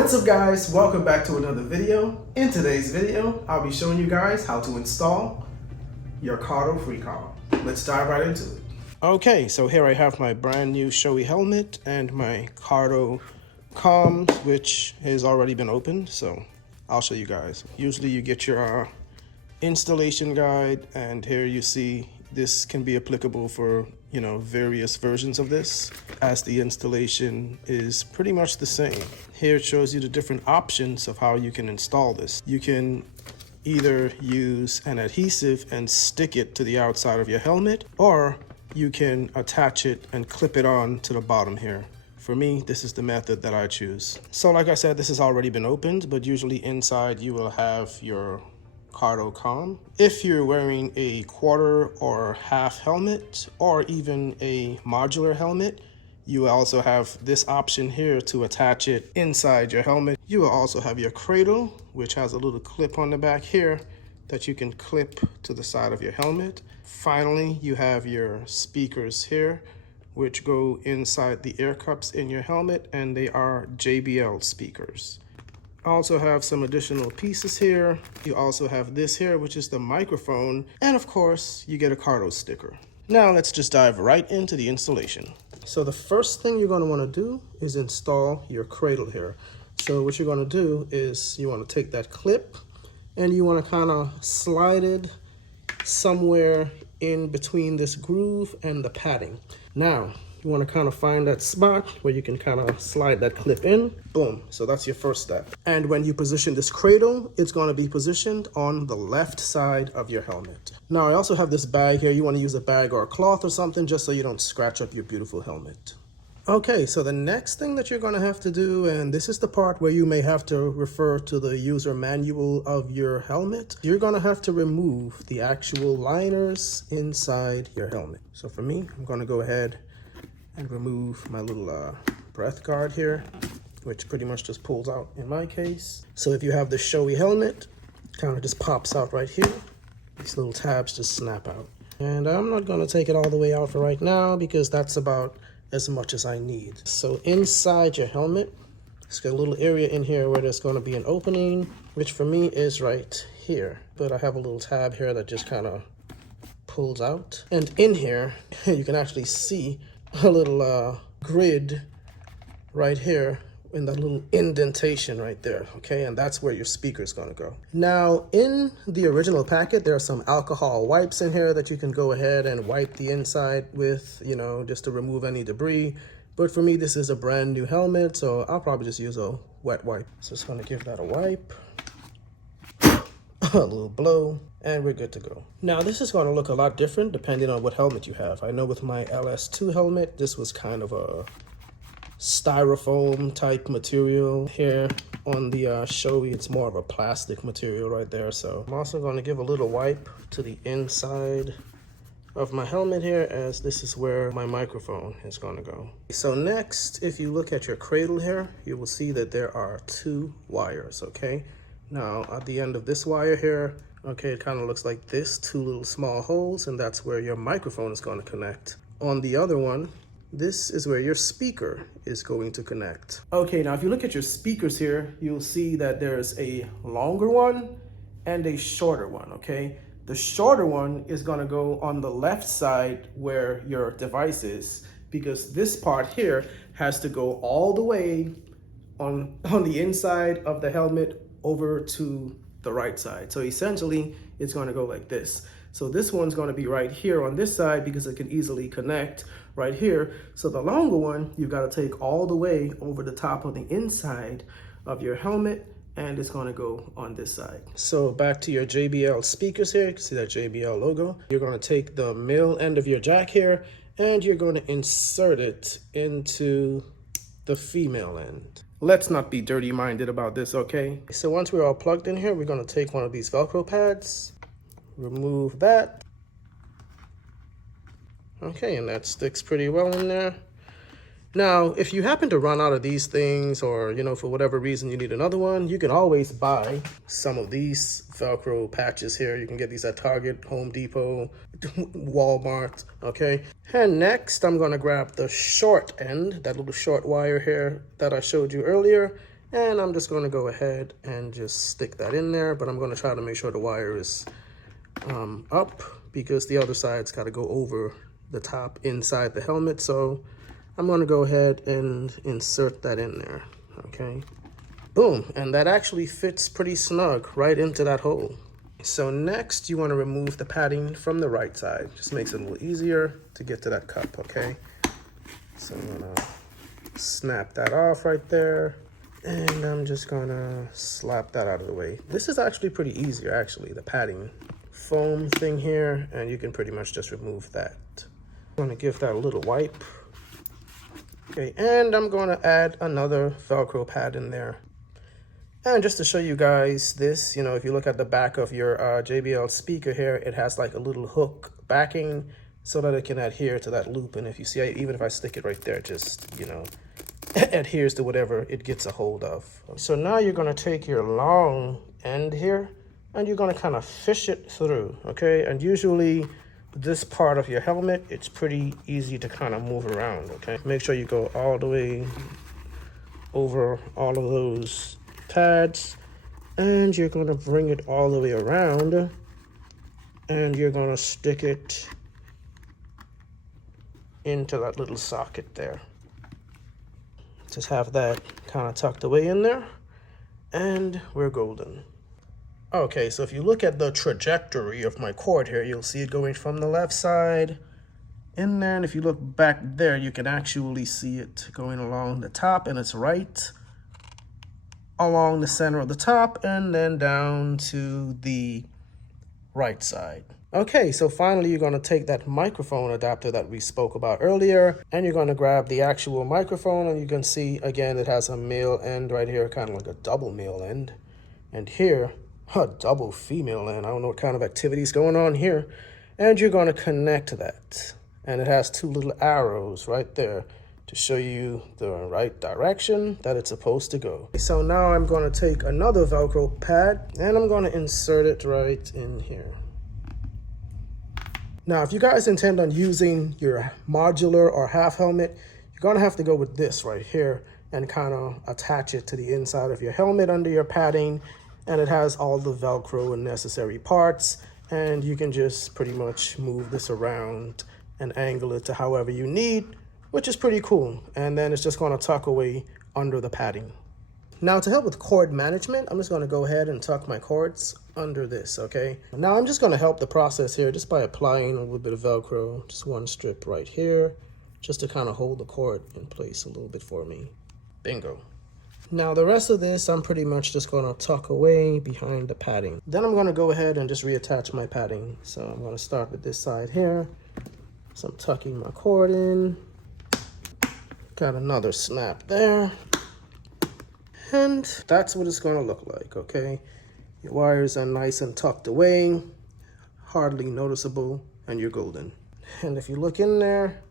What's up guys, welcome back to another video. In today's video, I'll be showing you guys how to install your Cardo Freecom. Let's dive right into it. Okay, so here I have my brand new showy helmet and my Cardo comms, which has already been opened, so I'll show you guys. Usually you get your installation guide, and here you see this can be applicable for various versions of this, as the installation is pretty much the same. Here it shows you the different options of how you can install this. You can either use an adhesive and stick it to the outside of your helmet, or you can attach it and clip it on to the bottom here. For me, this is the method that I choose. So like I said, this has already been opened, but usually inside you will have your Cardo comm. If you're wearing a quarter or half helmet, or even a modular helmet, you will also have this option here to attach it inside your helmet. You will also have your Cradle, which has a little clip on the back here that you can clip to the side of your helmet. Finally, you have your speakers here, which go inside the ear cups in your helmet, and they are JBL speakers. I also have some additional pieces here. You also have this here, which is the microphone, and of course you get a Cardo sticker. Now let's just dive right into the installation. So the first thing you're going to want to do is install your Cradle here. So what you're going to do is you want to take that clip and you want to kind of slide it somewhere in between this groove and the padding. Now you want to kind of find that spot where you can kind of slide that clip in. Boom. So that's your first step. And when you position this Cradle, it's going to be positioned on the left side of your helmet. Now I also have this bag here. You want to use a bag or a cloth or something just so you don't scratch up your beautiful helmet. Okay, so the next thing that you're going to have to do, and this is the part where you may have to refer to the user manual of your helmet, you're going to have to remove the actual liners inside your helmet. So for me, I'm going to go ahead and remove my little breath guard here, which pretty much just pulls out in my case. So if you have the showy helmet, kind of just pops out right here. These little tabs just snap out. And I'm not going to take it all the way out for right now because that's about as much as I need. So inside your helmet, it's got a little area in here where there's going to be an opening, which for me is right here. But I have a little tab here that just kind of pulls out. And in here, you can actually see a little grid right here in that little indentation right there, okay? And that's where your speaker is going to go. Now, in the original packet, there are some alcohol wipes in here that you can go ahead and wipe the inside with, just to remove any debris. But for me, this is a brand new helmet, so I'll probably just use a wet wipe. So just going to give that a wipe, a little blow, and we're good to go. Now this is going to look a lot different depending on what helmet you have. I know with my LS2 helmet, this was kind of a styrofoam type material. Here on the showy, it's more of a plastic material right there. So I'm also going to give a little wipe to the inside of my helmet here, as this is where my microphone is going to go. So next, if you look at your Cradle here, you will see that there are two wires, okay? Now at the end of this wire here, okay, it kind of looks like this, two little small holes, and that's where your microphone is going to connect. On the other one, this is where your speaker is going to connect. Okay, now if you look at your speakers here, you'll see that there's a longer one and a shorter one, okay? The shorter one is going to go on the left side where your device is, because this part here has to go all the way on the inside of the helmet over to the right side. So essentially, it's going to go like this. So this one's going to be right here on this side because it can easily connect right here. So the longer one, you've got to take all the way over the top of the inside of your helmet, and it's going to go on this side. So back to your JBL speakers here, you can see that JBL logo. You're going to take the male end of your jack here, and you're going to insert it into the female end. Let's not be dirty-minded about this, okay? So once we're all plugged in here, we're going to take one of these Velcro pads, remove that. Okay, and that sticks pretty well in there. Now, if you happen to run out of these things, or, for whatever reason you need another one, you can always buy some of these Velcro patches here. You can get these at Target, Home Depot, Walmart, okay? And next, I'm gonna grab the short end, that little short wire here that I showed you earlier, And I'm just going to go ahead and just stick that in there, but I'm going to try to make sure the wire is up, because the other side's got to go over the top inside the helmet. So I'm going to go ahead and insert that in there. Okay, boom, and that actually fits pretty snug right into that hole. So next you want to remove the padding from the right side. Just makes it a little easier to get to that cup. Okay, so I'm going to snap that off right there. And I'm just gonna slap that out of the way. This is actually pretty easy, actually, the padding foam thing here, and you can pretty much just remove that. I'm gonna give that a little wipe. Okay, and I'm gonna add another Velcro pad in there. And just to show you guys this, you know, if you look at the back of your JBL speaker here, it has like a little hook backing so that it can adhere to that loop. And if you see, even if I stick it right there, just, you know, adheres to whatever it gets a hold of. So now you're going to take your long end here and you're going to kind of fish it through, okay? And usually this part of your helmet, it's pretty easy to kind of move around, okay? Make sure you go all the way over all of those pads, and you're going to bring it all the way around, and you're going to stick it into that little socket there. Just have that kind of tucked away in there, and we're golden. Okay, so if you look at the trajectory of my cord here, you'll see it going from the left side in there, and if you look back there, you can actually see it going along the top, and it's right along the center of the top, and then down to the right side. Okay, so finally you're going to take that microphone adapter that we spoke about earlier, and you're going to grab the actual microphone, and you can see again it has a male end right here, kind of like a double male end, and here a double female end. I don't know what kind of activities going on here. And you're going to connect that, and it has two little arrows right there to show you the right direction that it's supposed to go. So now I'm going to take another Velcro pad and I'm going to insert it right in here. Now, if you guys intend on using your modular or half helmet, you're going to have to go with this right here and kind of attach it to the inside of your helmet under your padding. And it has all the Velcro and necessary parts. And you can just pretty much move this around and angle it to however you need, which is pretty cool. And then it's just going to tuck away under the padding. Now, to help with cord management, I'm just going to go ahead and tuck my cords under this, okay? Now, I'm just going to help the process here just by applying a little bit of Velcro, just one strip right here, just to kind of hold the cord in place a little bit for me. Bingo. Now, the rest of this, I'm pretty much just going to tuck away behind the padding. Then I'm going to go ahead and just reattach my padding. So I'm going to start with this side here. So I'm tucking my cord in. Got another snap there. And that's what it's going to look like, okay? Your wires are nice and tucked away, hardly noticeable, and you're golden. And if you look in there,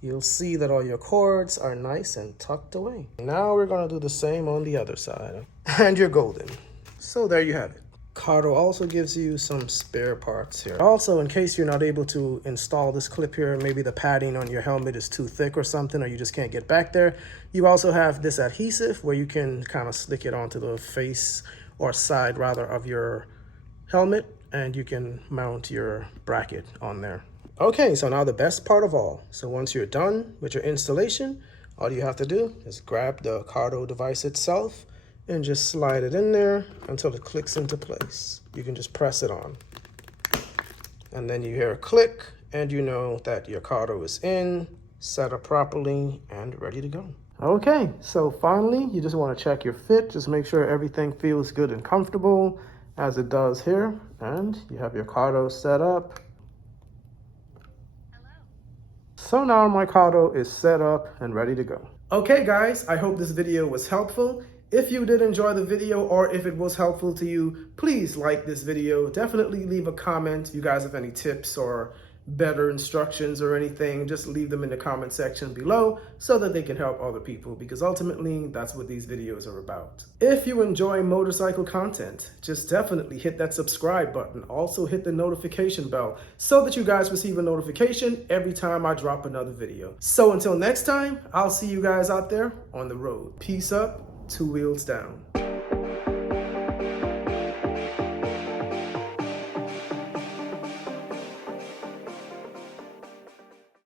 you'll see that all your cords are nice and tucked away. Now we're going to do the same on the other side, and you're golden. So there you have it. Cardo also gives you some spare parts here. Also, in case you're not able to install this clip here, maybe the padding on your helmet is too thick or something, or you just can't get back there, you also have this adhesive where you can kind of stick it onto the face or side rather of your helmet, and you can mount your bracket on there. Okay, so now the best part of all. So once you're done with your installation, all you have to do is grab the Cardo device itself and just slide it in there until it clicks into place. You can just press it on. And then you hear a click, and you know that your Cardo is in, set up properly, and ready to go. Okay, so finally, you just want to check your fit. Just make sure everything feels good and comfortable, as it does here. And you have your Cardo set up. So now my Cardo is set up and ready to go. Okay guys, I hope this video was helpful. If you did enjoy the video, or if it was helpful to you, please like this video. Definitely leave a comment. If you guys have any tips or better instructions or anything, just leave them in the comment section below so that they can help other people, because ultimately that's what these videos are about. If you enjoy motorcycle content, just definitely hit that subscribe button. Also hit the notification bell so that you guys receive a notification every time I drop another video. So until next time, I'll see you guys out there on the road. Peace up. 2 wheels down.